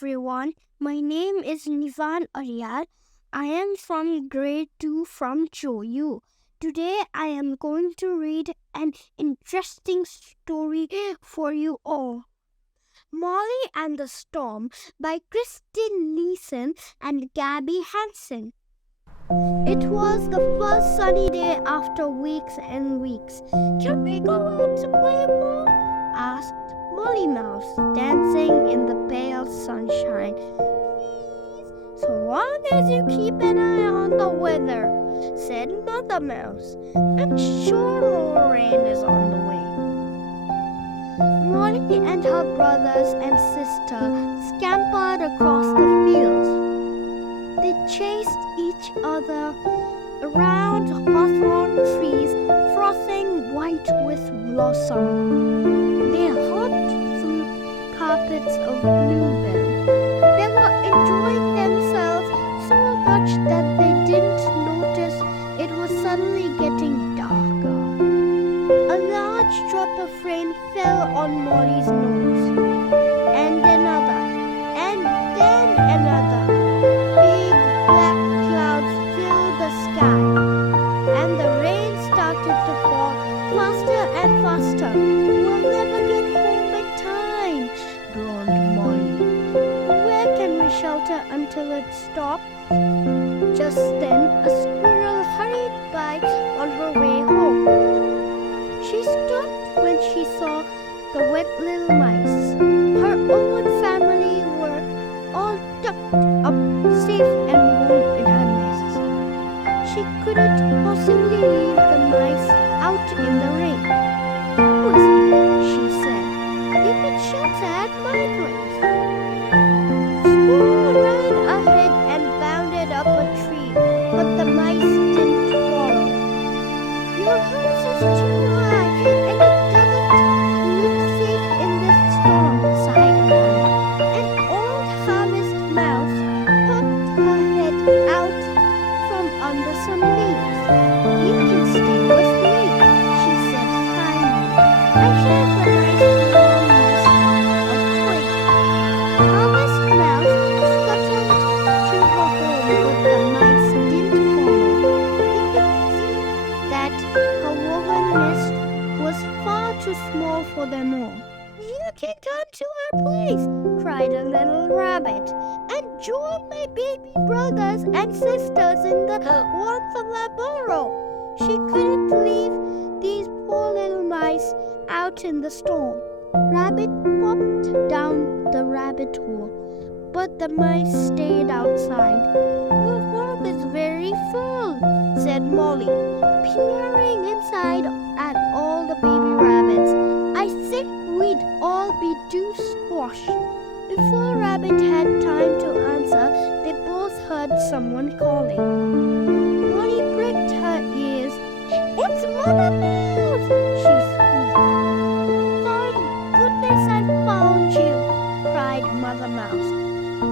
everyone. My name is Nivaan Aryal. I am from grade 2 from Choyu. Today I am going to read an interesting story for you all. Molly and the Storm by Christine Leeson and Gabby Hansen. It was the first sunny day after weeks and weeks. Can we go out to play, Mom? Asked Molly Mouse, dancing in the pale sunshine. Please, so long as you keep an eye on the weather, said Mother Mouse. I'm sure more rain is on the way. Molly and her brothers and sister scampered across the fields. They chased each other around hawthorn trees, frothing white with blossom. They hopped through carpets of bluebell. They were enjoying themselves so much that they didn't notice it was suddenly getting darker. A large drop of rain fell on Molly's nose, and another, and then another. Big black clouds filled the sky, and the rain started to fall faster and faster. We'll never get home in time, groaned Molly. Where can we shelter until it stops? Just then, a squirrel hurried by on her way home. She stopped when she saw the wet little mice. Her own family were all tucked up, safe and warm in her nest. She couldn't possibly leave the mice out in the rain. Who is it? She said. You can shelter at my place. Squirrel ran ahead and bounded up a tree, but the mice didn't follow. Your house is too high, and it doesn't look safe in this storm, sighed Molly. An old harvest mouse popped her head out from under some leaves. You can stay with me, she said kindly. I have a nice warmness of twig. Harvest mouse scuttled to her home, but the mice didn't follow. They could see that her woven nest was far too small for them all. You can come to our place, cried a little rabbit, and join my baby brothers and sisters in the warmth of our burrow. She couldn't leave these poor little mice out in the storm. Rabbit popped down the rabbit hole, but the mice stayed outside. Your home is very full, said Molly, peering inside at all the baby rabbits. I think we'd all be too squashed. Before Rabbit had time to answer, they both heard someone calling. Molly pricked her ears. It's Mother Mouse, she squeaked. Thank goodness I found you, cried Mother Mouse.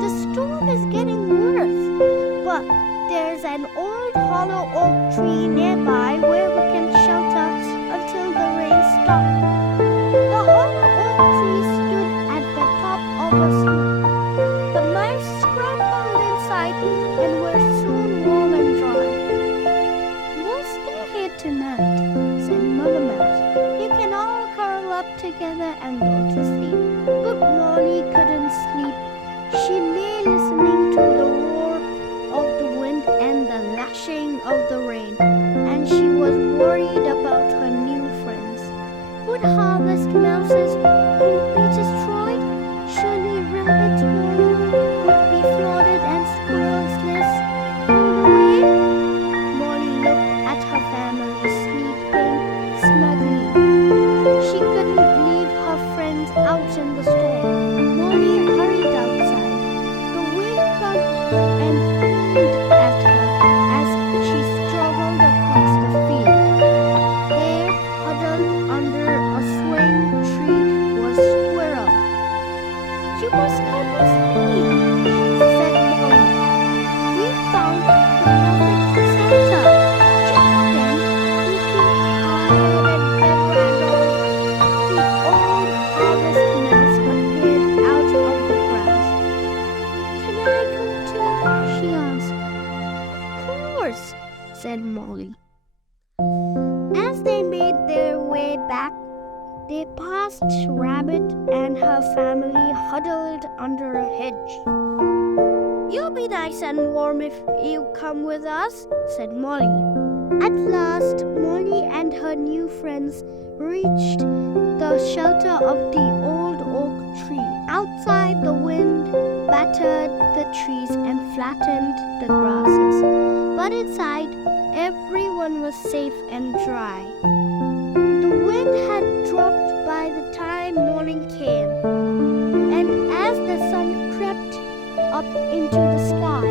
The storm is getting worse, but there's an old hollow oak tree nearby where we can shelter until the rain stops. The hollow oak tree stood at the top of a slope. The mice scrambled inside and were soon warm and dry. We'll stay here tonight, said Mother Mouse. You can all curl up together and go to sleep. But Molly couldn't sleep. She lay listening to the roar of the wind and the lashing of the rain, and she was worried about her new friends. Would harvest mouses all be destroyed? Surely rabbits' home would be flooded and squirrels' nests blown away. Molly looked at her family sleeping snugly. She couldn't leave her friends out in the storm. Molly hurried outside. The wind bumped and howled at her as she struggled across the field. There, huddled under a swaying tree, was They passed Rabbit and her family huddled under a hedge. "You'll be nice and warm if you come with us," said Molly. At last, Molly and her new friends reached the shelter of the old oak tree. Outside, the wind battered the trees and flattened the grasses. But inside, everyone was safe and dry. The wind had dropped by the time morning came, and as the sun crept up into the sky,